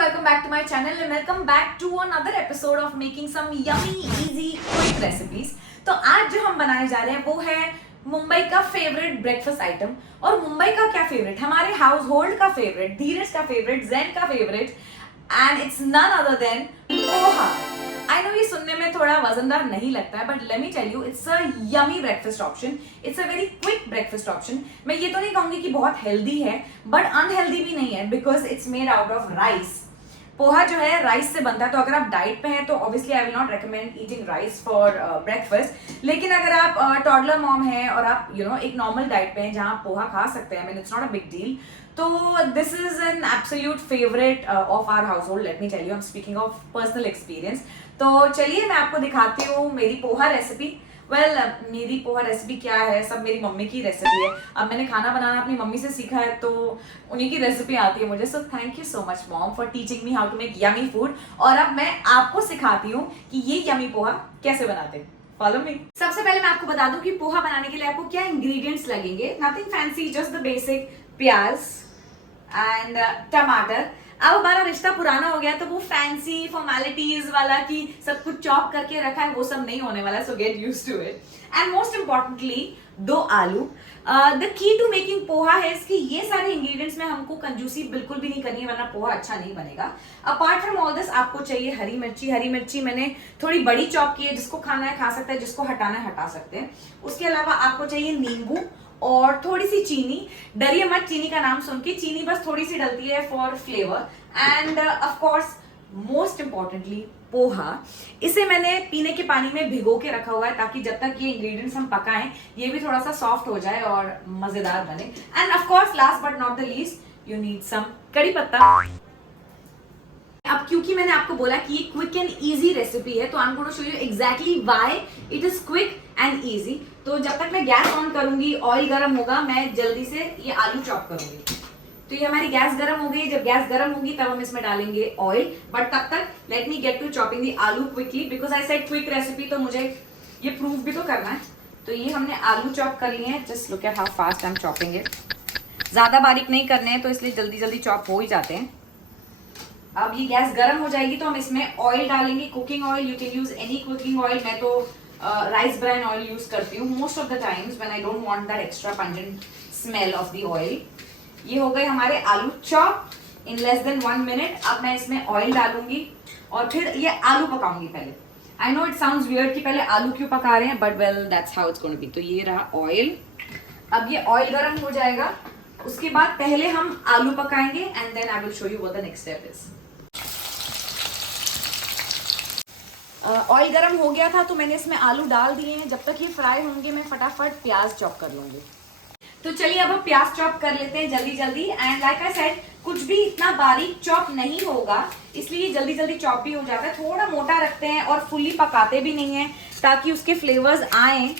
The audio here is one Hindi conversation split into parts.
welcome back to my channel and welcome back to another episode of making some yummy, easy, quick recipes. तो आज जो हम बनाने जा रहे हैं वो है मुंबई का फेवरेट ब्रेकफास्ट आइटम। और मुंबई का क्या फेवरेट, हमारे हाउस होल्ड का फेवरेट, धीरज का फेवरेट, जैन का favourite, and it's none other than poha. I know ये सुनने में थोड़ा वजनदार नहीं लगता है, but let me tell you it's a yummy breakfast option, it's a very quick breakfast option. मैं ये तो नहीं कहूंगी कि बहुत हेल्दी है, बट अनहेल्दी भी नहीं है, because it's made out of rice. Poha जो है राइस से बनता है, तो अगर आप डाइट पे हैं तो obviously I will not recommend eating rice for breakfast. लेकिन अगर आप टॉडलर मॉम हैं और आप एक नॉर्मल डाइट पे हैं जहां आप पोहा खा सकते हैं, I mean it's not a big deal, तो this is an absolute favourite of our household. Let me tell you, I am speaking of personal experience. तो चलिए मैं आपको दिखाती हूँ मेरी पोहा रेसिपी। मेरी पोहा रेसिपी क्या है, सब मेरी मम्मी की रेसिपी है। अब मैंने खाना बनाना अपनी मम्मी से सीखा है, तो उन्हीं की रेसिपी आती है मुझे। So thank you so much mom for teaching me how to make yummy food. और अब मैं आपको सिखाती हूँ कि ये यमी पोहा कैसे बनाते हैं। Follow me. सबसे पहले मैं आपको बता दूं कि पोहा बनाने के लिए आपको क्या इंग्रेडिएंट्स लगेंगे। Nothing fancy, just the basic प्याज एंड टमाटर। अब हमारा रिश्ता पुराना हो गया, तो वो फैंसी फॉर्मेलिटीज वाला कि सब कुछ चॉप करके रखा है, वो सब नहीं होने वाला। So get used to it. And most importantly 2 aloo. The key to making poha है कि ये सारे इंग्रेडिएंट्स में हमको कंजूसी बिल्कुल भी नहीं करनी है, वरना पोहा अच्छा नहीं बनेगा। अपार्ट फ्रॉम ऑल दिस आपको चाहिए हरी मिर्ची। हरी मिर्ची मैंने थोड़ी बड़ी चॉप की है, जिसको खाना है खा सकता है, जिसको हटाना है हटा सकते हैं। उसके अलावा आपको चाहिए नींबू और थोड़ी सी चीनी। डरिए मत चीनी का नाम सुन के, चीनी बस थोड़ी सी डलती है for flavour. And of course most importantly poha. इसे मैंने पीने के पानी में भिगो के रखा हुआ है, ताकि जब तक ये इंग्रेडिएंट्स हम पकाएं ये भी थोड़ा सा सॉफ्ट हो जाए और मजेदार बने। And of course last but not the least you need some kadi patta. अब क्योंकि मैंने आपको बोला कि ये क्विक एंड इजी रेसिपी है, तो I am going to show you exactly why it is quick and easy. तो जब तक मैं गैस ऑन करूंगी, ऑयल गर्म होगा, मैं जल्दी से ये आलू चॉप करूंगी। तो ये हमारी गैस गर्म हो गई। जब गैस गर्म होगी तब हम इसमें डालेंगे ऑयल। बट तब तक let me get to chopping the aloo quickly, because I said quick recipe, तो मुझे ये प्रूफ भी तो करना है। तो ये हमने आलू चॉप कर लिए हैं। Just look at how fast I am chopping it. ज्यादा बारीक नहीं करने हैं, तो इसलिए जल्दी जल्दी चॉप हो ही जाते हैं। अब ये गैस गर्म हो जाएगी तो हम इसमें ऑयल डालेंगे। Cooking oil, you can use any cooking oil. मैं तो राइस ब्रान ऑयल यूज करती हूँ most of the times when I don't want that extra pungent smell of the oil. ये हो गए हमारे आलू chop in less than 1 minute. अब मैं इसमें ऑयल डालूंगी और फिर ये आलू पकाऊंगी पहले। I know it sounds weird कि पहले आलू क्यों पका रहे हैं, but well that's how it's going to be. तो ये रहा ऑयल। अब ये ऑयल गर्म हो जाएगा, उसके बाद पहले हम आलू पकाएंगे and then I will show you what the next step is. Oil गर्म हो गया था, तो मैंने इसमें आलू डाल दिए हैं। जब तक ये फ्राई होंगे मैं फटाफट प्याज चॉप कर लूंगी। तो चलिए अब हम प्याज चॉप कर लेते हैं जल्दी जल्दी। एंड लाइक आई सेड, कुछ भी इतना बारीक चॉप नहीं होगा, इसलिए जल्दी जल्दी चॉप भी हो जाता है। थोड़ा मोटा रखते हैं और फुल्ली पकाते भी नहीं है, ताकि उसके फ्लेवर्स आए।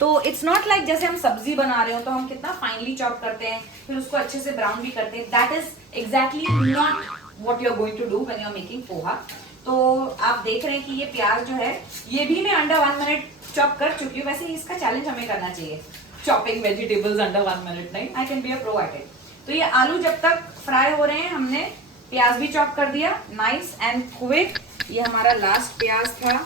तो इट्स नॉट लाइक जैसे हम सब्जी बना रहे हो तो हम कितना फाइनली चॉप करते हैं, फिर उसको अच्छे से ब्राउन भी करते हैं। That is exactly not what you are going to do when you are making poha. तो आप देख रहे हैं कि ये प्याज जो है ये भी मैं अंडर 1 मिनट चॉप कर चुकी हूँ। वैसे इसका चैलेंज हमें करना चाहिए, चॉपिंग वेजिटेबल्स अंडर 1 मिनट। नहीं, I can be a pro at it. तो ये आलू जब तक फ्राई हो रहे हैं, हमने प्याज भी चॉप कर दिया नाइस एंड क्विक। ये हमारा लास्ट प्याज था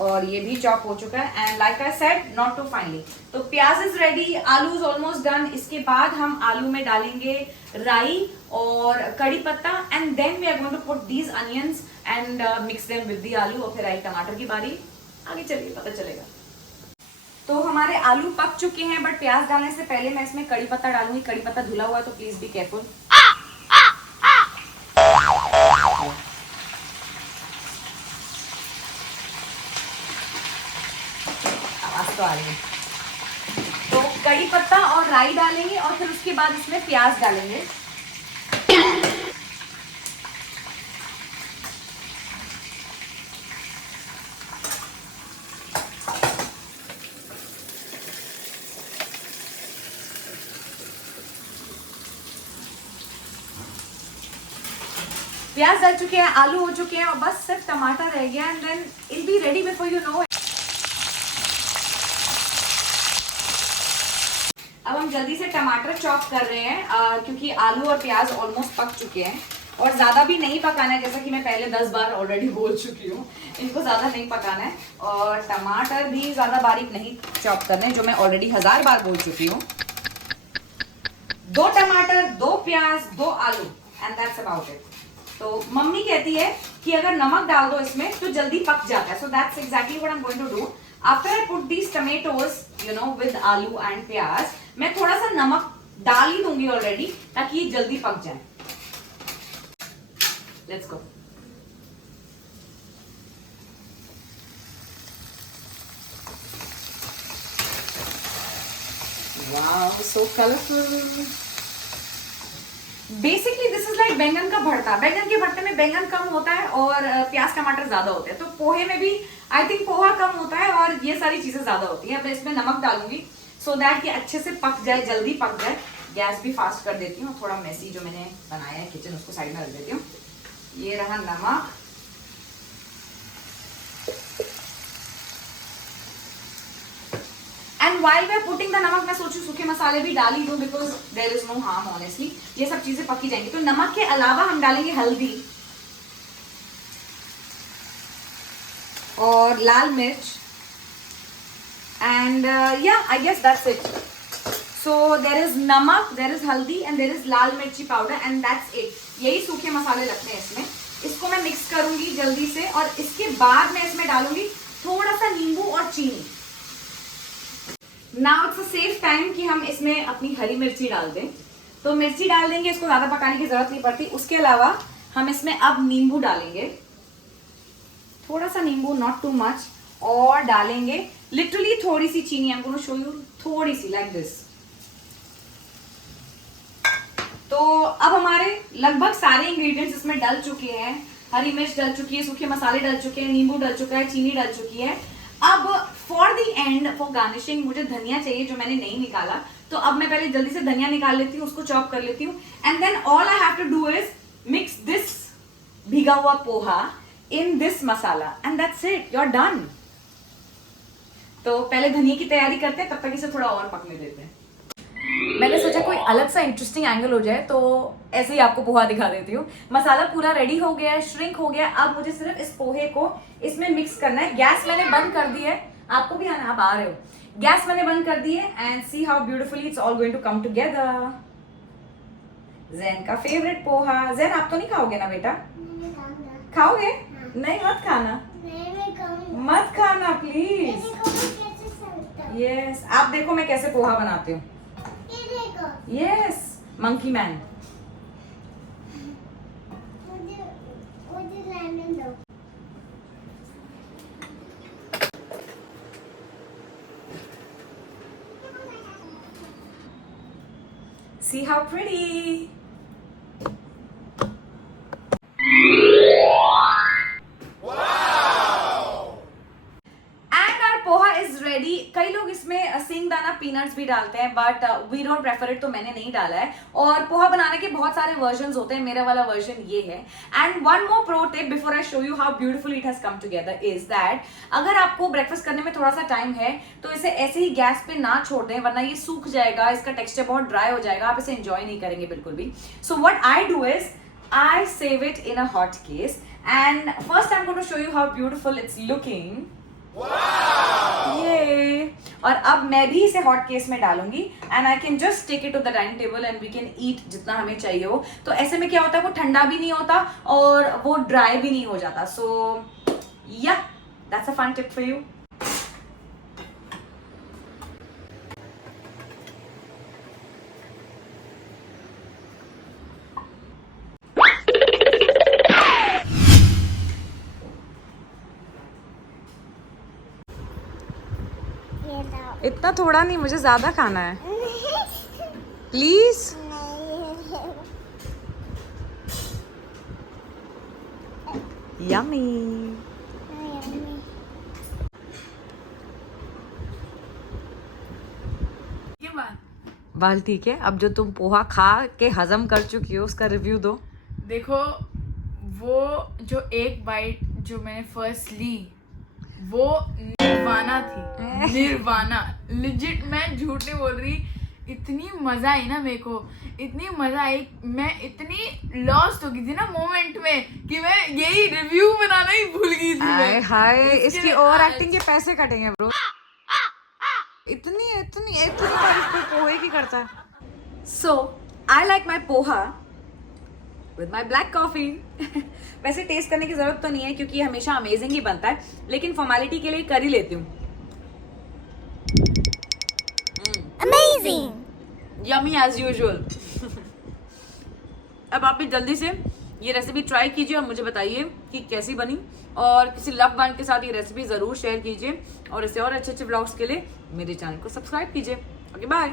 और ये भी चॉप हो चुका है। And like I said, not to finally. तो pyaaz is ready, aloo is almost done. इसके बाद हम आलू में डालेंगे राई और कड़ी पत्ता, and then we are going to put these onions and mix them with the aloo. और फिर आई टमाटर की बारी, आगे चलिए पता चलेगा। तो हमारे आलू पक चुके हैं, बट प्याज डालने से पहले मैं इसमें कड़ी पत्ता डालूंगी। कड़ी पत्ता धुला हुआ है, तो प्लीज बी केयरफुल। आवाज तो आ रही है। तो कड़ी पत्ता और राई डालेंगे और फिर उसके बाद इसमें प्याज डालेंगे। प्याज डाल चुके हैं, आलू हो चुके हैं और बस सिर्फ टमाटर रह गया, and then it be ready before you know. अब हम जल्दी से टमाटर चॉप कर रहे हैं, क्योंकि आलू और प्याज ऑलमोस्ट पक चुके हैं। और ज्यादा भी नहीं पकाना है, जैसा कि मैं पहले 10 बार ऑलरेडी बोल चुकी हूँ, इनको ज्यादा नहीं पकाना है। और टमाटर भी ज्यादा बारीक नहीं चॉप करने, जो मैं ऑलरेडी 1000 बार बोल चुकी हूँ। 2 टमाटर, 2 प्याज, 2 आलू एंड दैट्स अबाउट इट। तो मम्मी कहती है कि अगर नमक डाल दो इसमें तो जल्दी पक जाता है। So that's exactly what I am going to do. After I put these tomatoes with aloo and pyaaz, मैं थोड़ा सा नमक डाल ही दूंगी ऑलरेडी, ताकि ये जल्दी पक जाए। Let's go. Wow, so colourful. Basically this is like बैंगन का भरता। बैंगन के भरते में बैंगन कम होता है और प्याज टमाटर ज्यादा होते हैं, तो पोहे में भी आई थिंक पोहा कम होता है और ये सारी चीजें ज्यादा होती हैं। अब इसमें नमक डालूंगी सो दैट कि अच्छे से पक जाए, जल्दी पक जाए। गैस भी फास्ट कर देती हूँ। थोड़ा मेसी जो मैंने बनाया है किचन, उसको साइड में रख देती हूँ। ये रहा नमक। And while we are putting the namak, मैं सोचू सूखे मसाले भी डाल ही दूं, because there is no harm honestly. ये सब चीजें पकी जाएंगी। तो नमक के अलावा हम डालेंगे हल्दी और लाल मिर्च एंड या I guess that's it. So there is namak, there is haldi and there is lal mirchi powder and that's it. यही सूखे मसाले लगते हैं इसमें। इसको मैं मिक्स करूंगी जल्दी से और इसके बाद मैं इसमें डालूंगी थोड़ा सा नींबू और चीनी। Now it's a safe time कि हम इसमें अपनी हरी मिर्ची डाल दें। तो मिर्ची डाल देंगे, इसको ज्यादा पकाने की जरूरत नहीं पड़ती। उसके अलावा हम इसमें अब नींबू डालेंगे, थोड़ा सा नींबू, नॉट टू मच। और डालेंगे लिटरली थोड़ी सी चीनी। I am going to show you, थोड़ी सी लाइक दिस। तो अब हमारे लगभग सारे इंग्रेडिएंट्स इसमें डल चुके हैं। हरी मिर्च डल चुकी है, सूखे मसाले डल चुके हैं, नींबू डल चुका है, चीनी डल चुकी है। अब for the end, for garnishing, मुझे धनिया चाहिए जो मैंने नहीं निकाला। तो अब मैं पहले जल्दी से धनिया निकाल लेती हूँ, उसको चॉप कर लेती हूँ। And then all I have to do is mix this भीगा हुआ poha in this masala and that's it, you are done. तो पहले धनिया की तैयारी करते हैं, तब तक इसे थोड़ा और पकने देते हैं। मैंने सोचा कोई अलग सा इंटरेस्टिंग एंगल हो जाए, तो ऐसे ही आपको पोहा दिखा देती हूँ। मसाला पूरा रेडी हो गया है, श्रिंक हो गया। अब मुझे सिर्फ इस पोहे को इसमें मिक्स करना है। गैस मैंने बंद कर दी है, आपको भी आना, आप आ रहे हो। गैस मैंने बंद कर दी है and see how beautifully it's all going to come together. Jain का फेवरेट पोहा। जैन आप तो नहीं खाओगे ना बेटा? खाओगे? नहीं, मत खाना, मत खाना प्लीज। यस, आप देखो मैं कैसे पोहा बनाती हूँ। Yes, monkey man. See how pretty. कई लोग इसमें सिंगदाना पीनट्स भी डालते हैं, but we don't prefer it, तो मैंने नहीं डाला है। और पोहा बनाने के बहुत सारे वर्जन्स होते हैं, मेरा वाला वर्जन ये है। And one more pro tip before I show you how beautiful it has come together is that अगर आपको ब्रेकफास्ट करने में थोड़ा सा टाइम है तो इसे ऐसे ही गैस पे ना छोड़ दें, वरना ये सूख जाएगा, इसका टेक्सचर बहुत ड्राई हो जाएगा, आप इसे एंजॉय नहीं करेंगे बिल्कुल भी। So what I do is I save it in a hot case and first I'm going to show you how beautiful it's looking. Wow! Yay! और अब मैं भी इसे hot case में डालूंगी and I can just take it to the dining table and we can eat जितना हमें चाहिए हो। तो ऐसे में क्या होता है, वो ठंडा भी नहीं होता और वो ड्राई भी नहीं हो जाता। So yeah, that's a fun tip for you. इतना थोड़ा नहीं, मुझे ज्यादा खाना है प्लीज। यम्मी। बाल ठीक है। अब जो तुम पोहा खा के हजम कर चुकी हो उसका रिव्यू दो। देखो, वो जो एक बाइट जो मैंने फर्स्ट ली वो निर्वाणा थी, निर्वाणा। लिजिट, मैं झूठ नहीं बोल रही। इतनी मजा आई ना मेरे को, इतनी मजा आई, मैं इतनी लॉस्ट हो गई थी ना मोमेंट में कि मैं यही रिव्यू बनाना ही भूल गई थी। हाय हाय, इसके इसकी लिए ओवर आज- एक्टिंग के पैसे कटेंगे ब्रो। इतनी इतनी इतनी तारीफ कोई पोहे की करता है। So, I like my poha with my black coffee. वैसे टेस्ट करने की जरूरत तो नहीं है क्योंकि ये हमेशा अमेजिंग ही बनता है, लेकिन फॉर्मेलिटी के लिए कर ही लेती हूँ। Amazing, yummy as usual. अब आप भी जल्दी से ये रेसिपी ट्राई कीजिए और मुझे बताइए कि कैसी बनी, और किसी लव वन के साथ ये रेसिपी जरूर शेयर कीजिए, और इससे और अच्छे अच्छे व्लॉग्स के लिए मेरे चैनल को सब्सक्राइब कीजिए। Okay bye.